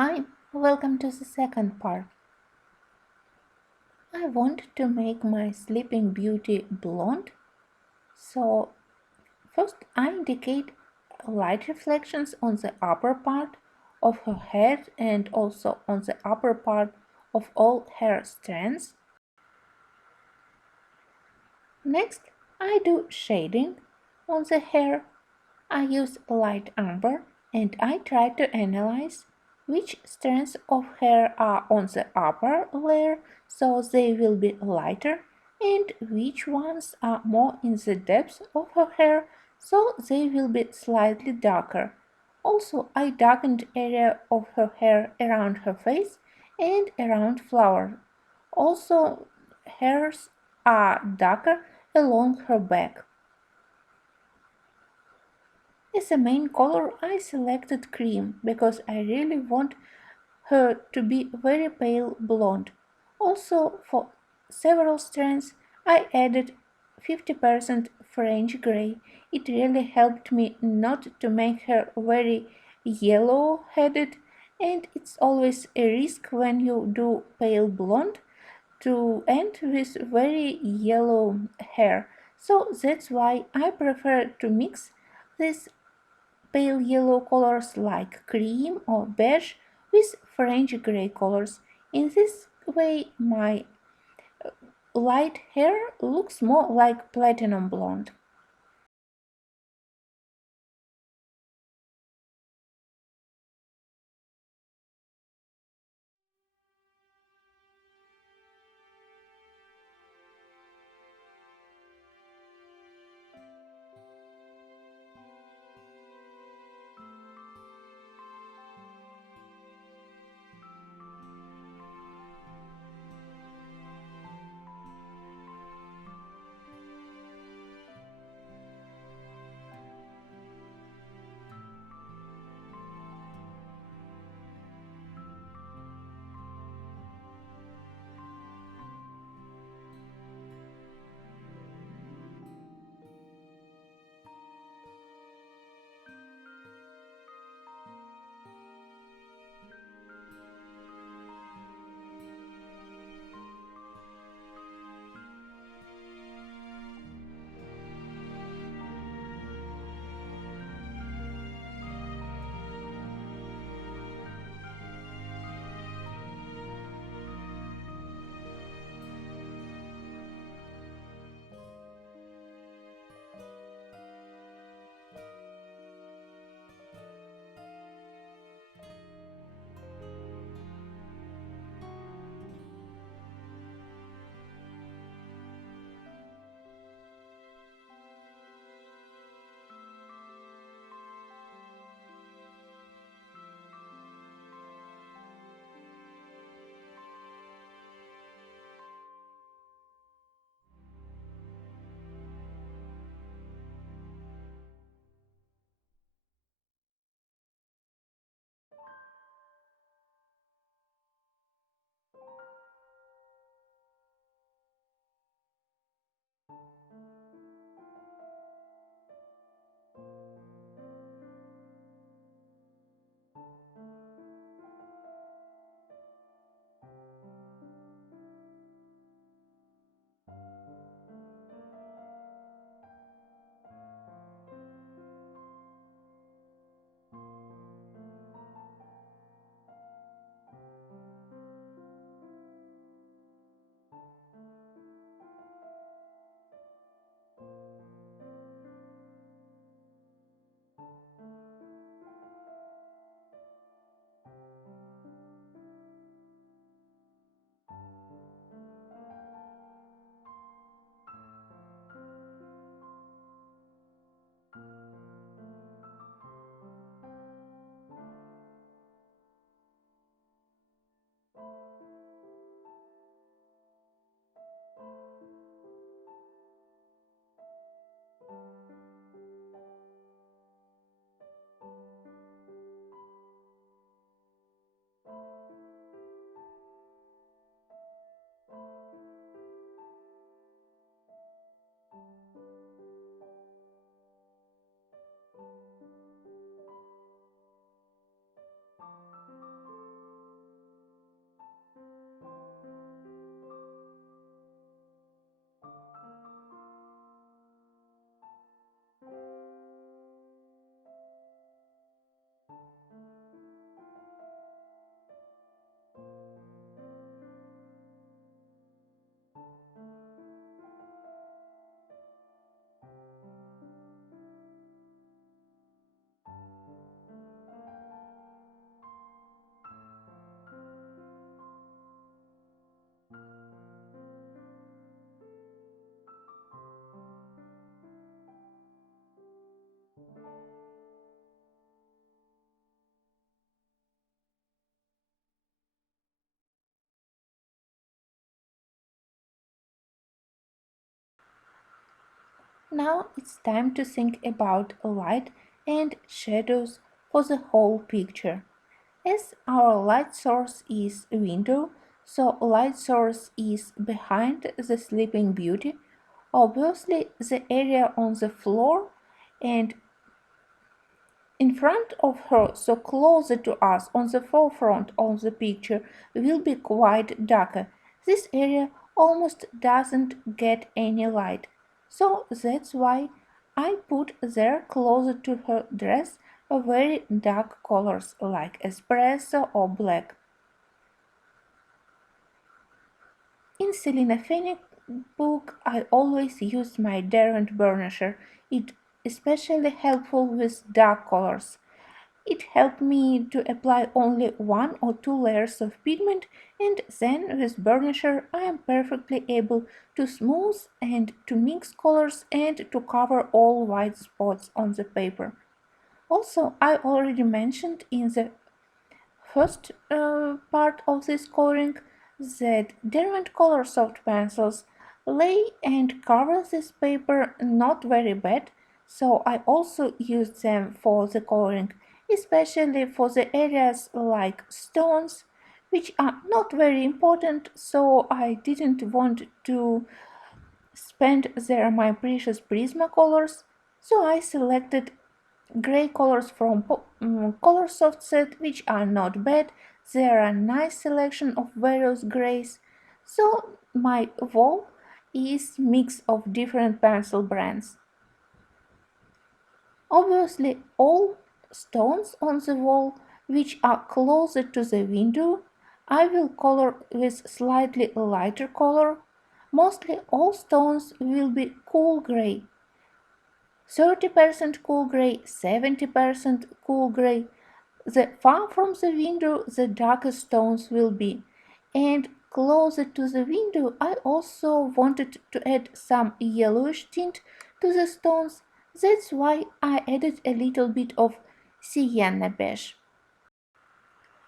Hi, welcome to the second part. I want to make my Sleeping Beauty blonde, so first I indicate light reflections on the upper part of her head and also on the upper part of all hair strands. Next, I do shading on the hair. I use light umber and I try to analyze which strands of hair are on the upper layer so they will be lighter and which ones are more in the depth of her hair so they will be slightly darker. Also, I darkened area of her hair around her face and around flower. Also, hairs are darker along her back. As a main color, I selected cream because I really want her to be very pale blonde. Also, for several strands, I added 50% French gray. It really helped me not to make her very yellow headed, and it's always a risk when you do pale blonde to end with very yellow hair. So that's why I prefer to mix this pale yellow colors like cream or beige with French gray colors. In this way, my light hair looks more like platinum blonde. Now it's time to think about light and shadows for the whole picture. As our light source is a window, so light source is behind the Sleeping Beauty. Obviously, the area on the floor and in front of her, so closer to us on the forefront of the picture, will be quite darker. This area almost doesn't get any light, so that's why I put there closer to her dress a very dark colors like espresso or black. In Selina Fennick's book, I always use my Derwent burnisher. It's especially helpful with dark colors. It helped me to apply only one or two layers of pigment, and then with burnisher I am perfectly able to smooth and to mix colors and to cover all white spots on the paper. Also, I already mentioned in the first part of this coloring that Derwent Color Soft pencils lay and cover this paper not very bad, so I also used them for the coloring, especially for the areas like stones, which are not very important, so I didn't want to spend there my precious Prismacolors, so I selected gray colors from Color Soft set, which are not bad. There are a nice selection of various grays. So my wall is mix of different pencil brands. Obviously, all stones on the wall which are closer to the window, I will color with slightly lighter color. Mostly all stones will be cool gray. 30% cool gray, 70% cool gray. The far from the window the darkest stones will be. And closer to the window I also wanted to add some yellowish tint to the stones. That's why I added a little bit of sienna beige.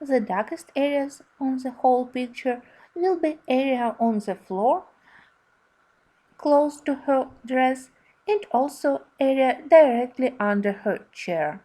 The darkest areas on the whole picture will be area on the floor close to her dress and also area directly under her chair.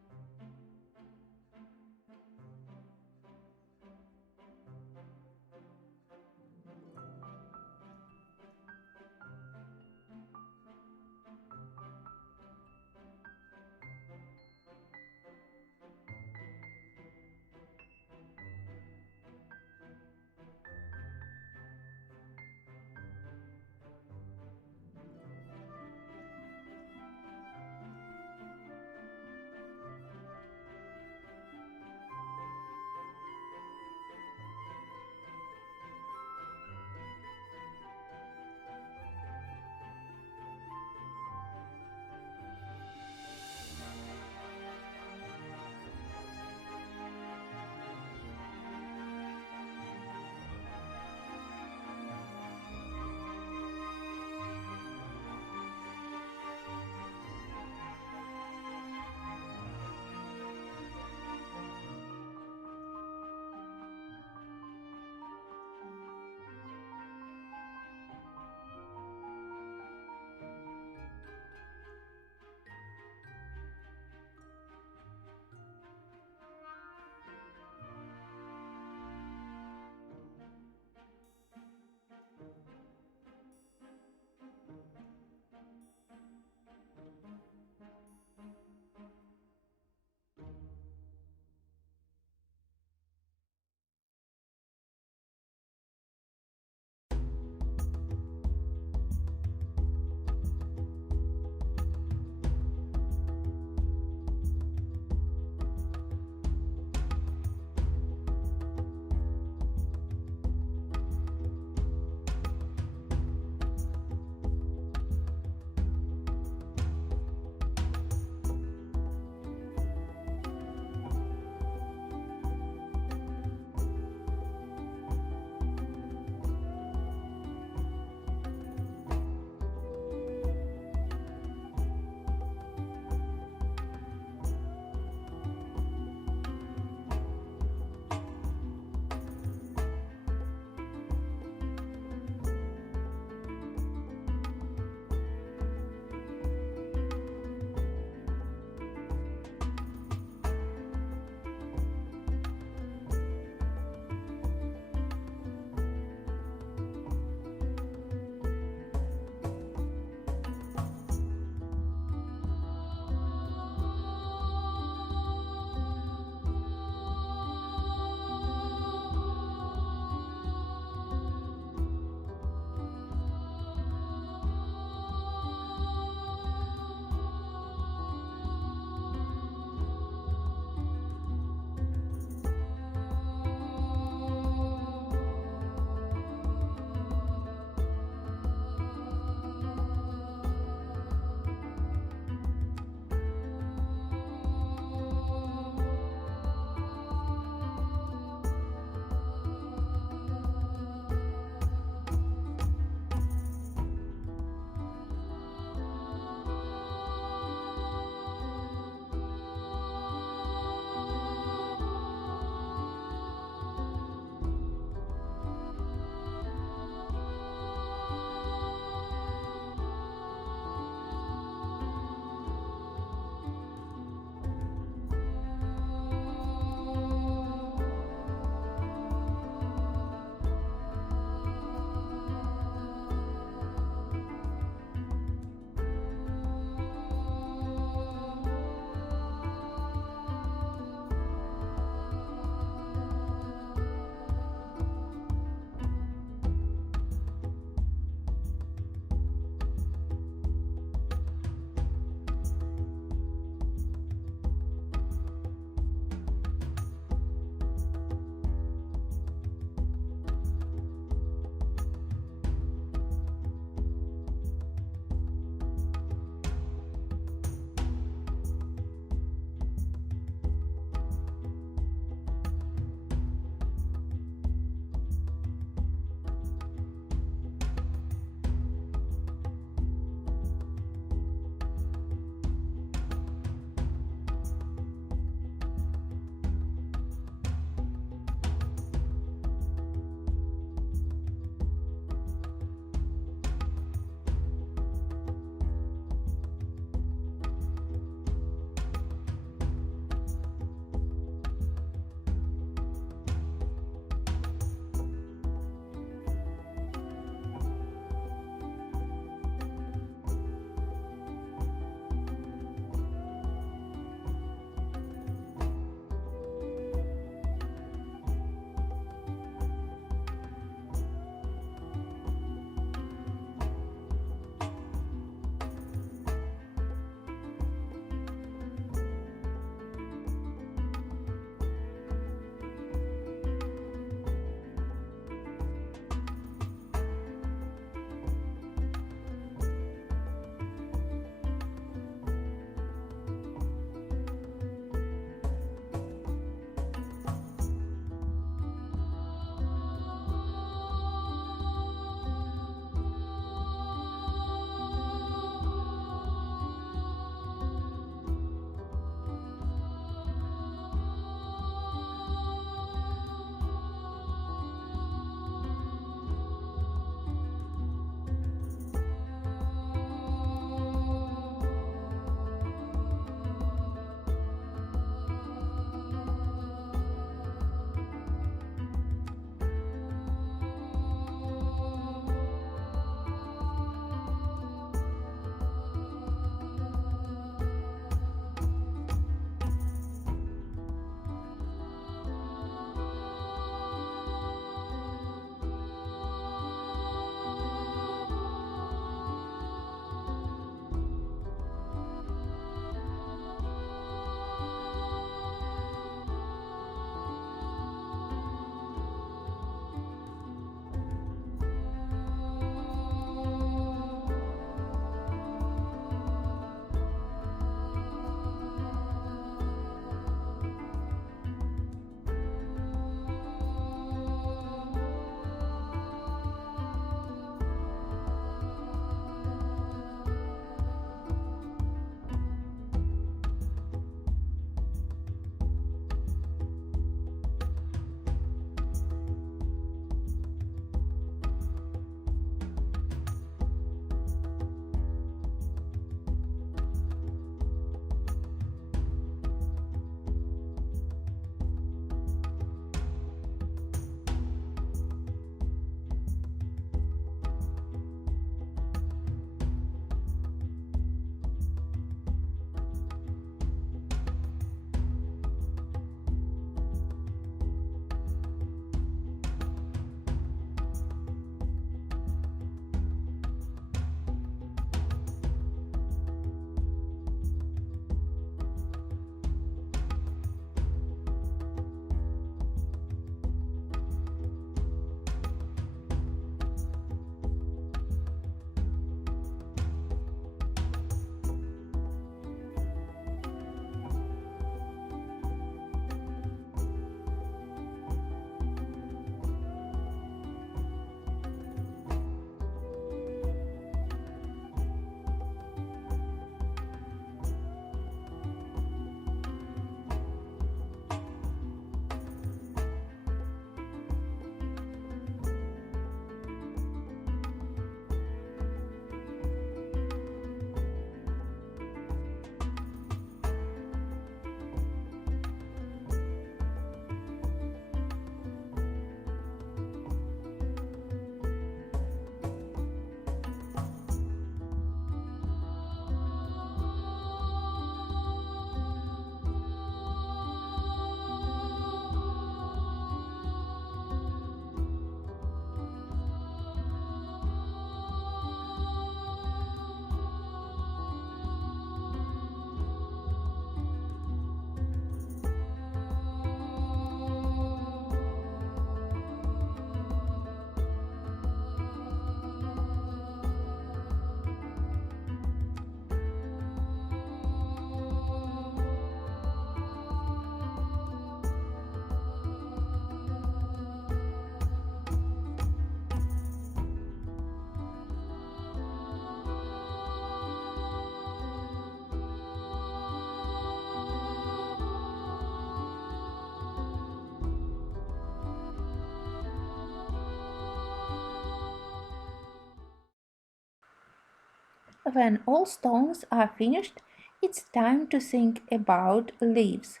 When all stones are finished, it's time to think about leaves.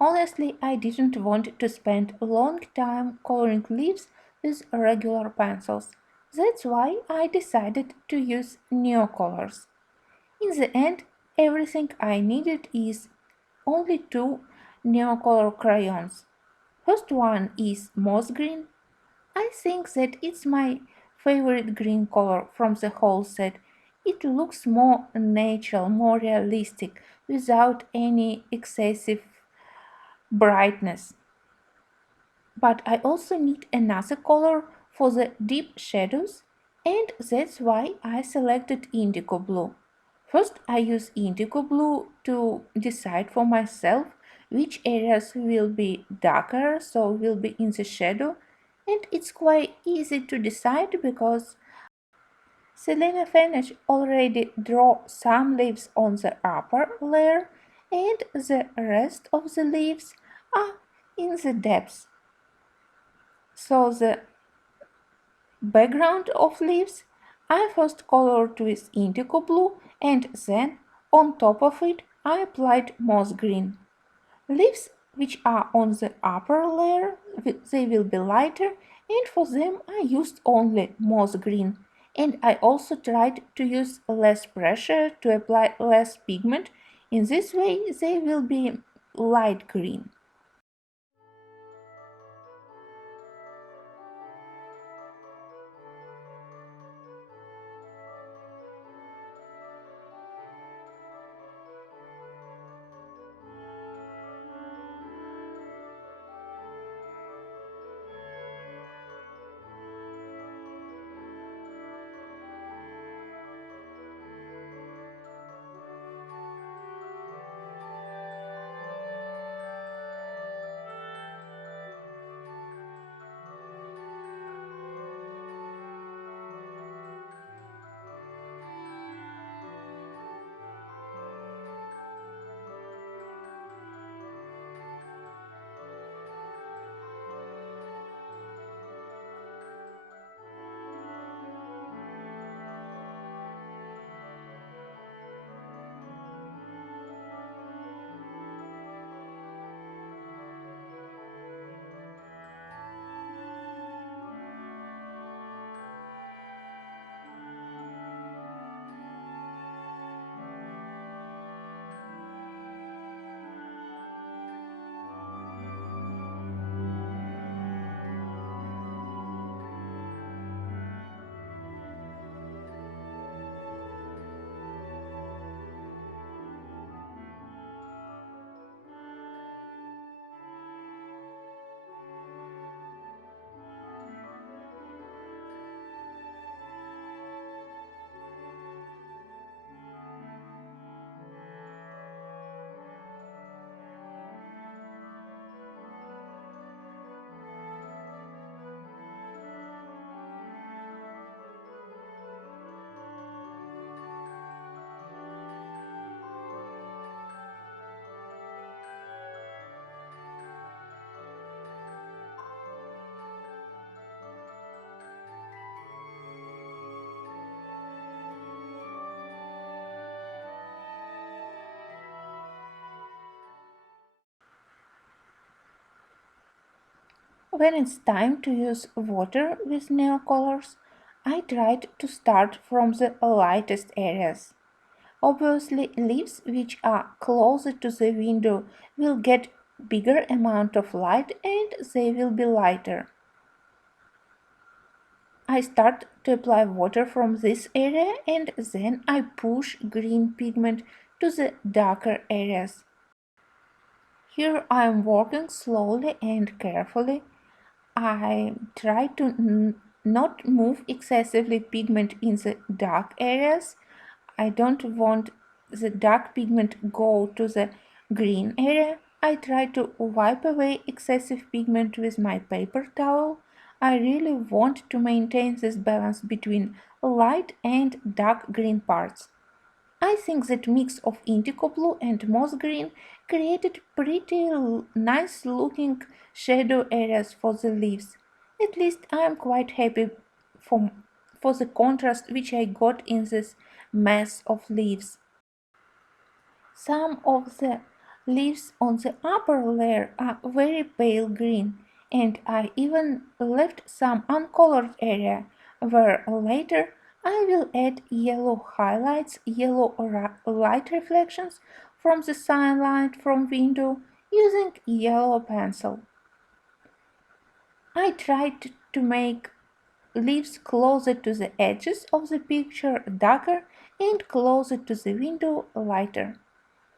Honestly, I didn't want to spend a long time coloring leaves with regular pencils. That's why I decided to use neocolors. In the end, everything I needed is only two neocolor crayons. First one is moss green. I think that it's my favorite green color from the whole set. It looks more natural, more realistic, without any excessive brightness. But I also need another color for the deep shadows, and that's why I selected indigo blue. First, I use indigo blue to decide for myself which areas will be darker, so will be in the shadow, and it's quite easy to decide because Selena finished already draw some leaves on the upper layer, and the rest of the leaves are in the depths. So the background of leaves I first colored with indigo blue and then on top of it I applied moss green. Leaves which are on the upper layer they will be lighter and for them I used only moss green and I also tried to use less pressure to apply less pigment. In this way they will be light green. When it's time to use water with neocolors, I tried to start from the lightest areas. Obviously, leaves which are closer to the window will get bigger amount of light and they will be lighter. I start to apply water from this area and then I push green pigment to the darker areas. Here I am working slowly and carefully. I try to not move excessively pigment in the dark areas. I don't want the dark pigment go to the green area. I try to wipe away excessive pigment with my paper towel. I really want to maintain this balance between light and dark green parts. I think that mix of indigo blue and moss green created pretty nice looking shadow areas for the leaves. At least I am quite happy for, for the contrast which I got in this mess of leaves. Some of the leaves on the upper layer are very pale green, and I even left some uncolored area where later I will add yellow highlights, yellow light reflections from the sunlight from window using yellow pencil. I tried to make leaves closer to the edges of the picture darker and closer to the window lighter.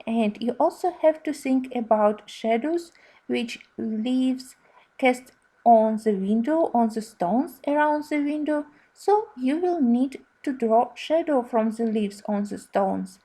And you also have to think about shadows which leaves cast on the window, on the stones around the window, so you will need to draw shadow from the leaves on the stones.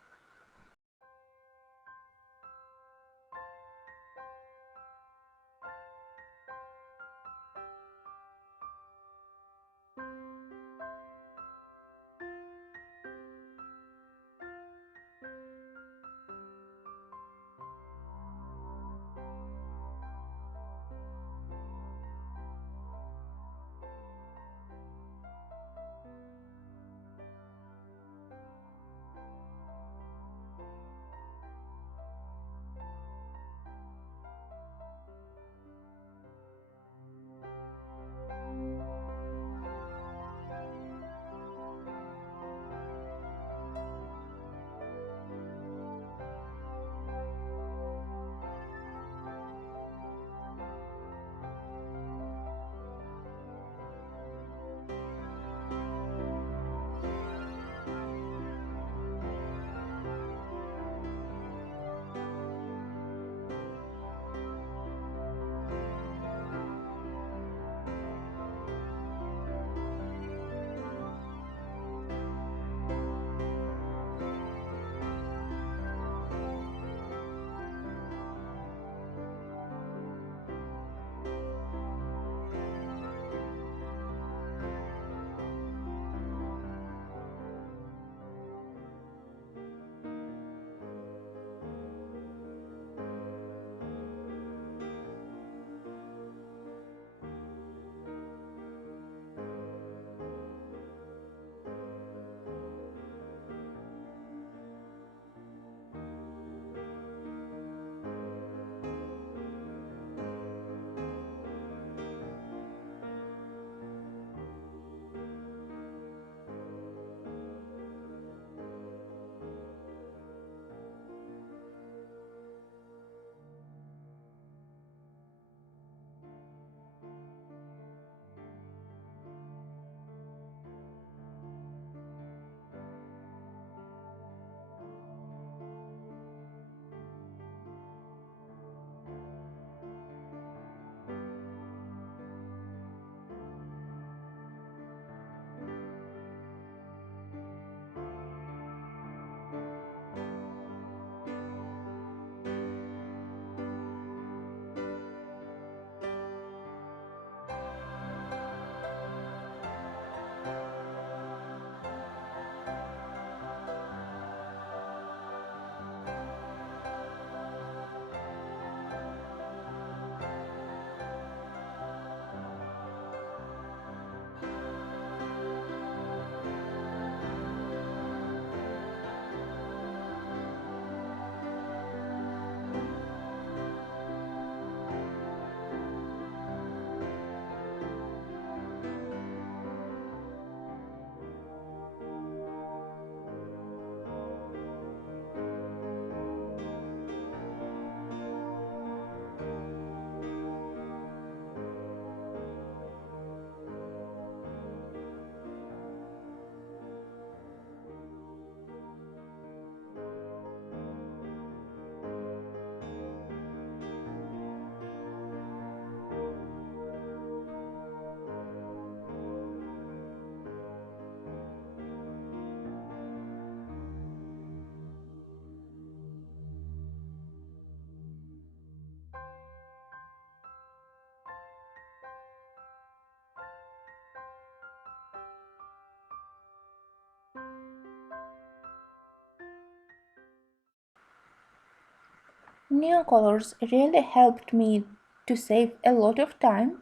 New colors really helped me to save a lot of time.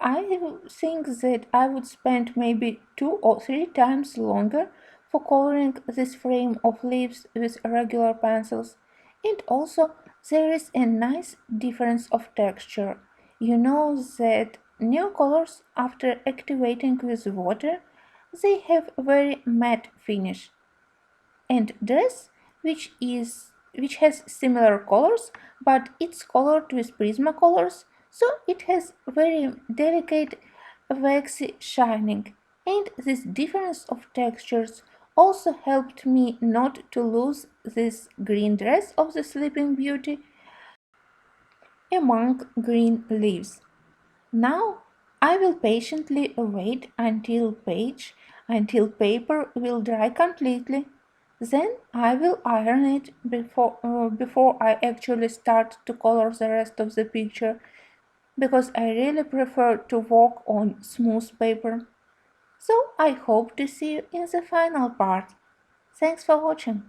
I think that I would spend maybe 2 or 3 times longer for coloring this frame of leaves with regular pencils, and also there is a nice difference of texture. You know that new colors after activating with water, they have very matte finish, and dress which has similar colors but it's colored with Prismacolors, so it has very delicate waxy shining, and this difference of textures also helped me not to lose this green dress of the Sleeping Beauty among green leaves. Now I will patiently wait until paper will dry completely. Then I will iron it before I actually start to color the rest of the picture, because I really prefer to work on smooth paper. So I hope to see you in the final part. Thanks for watching.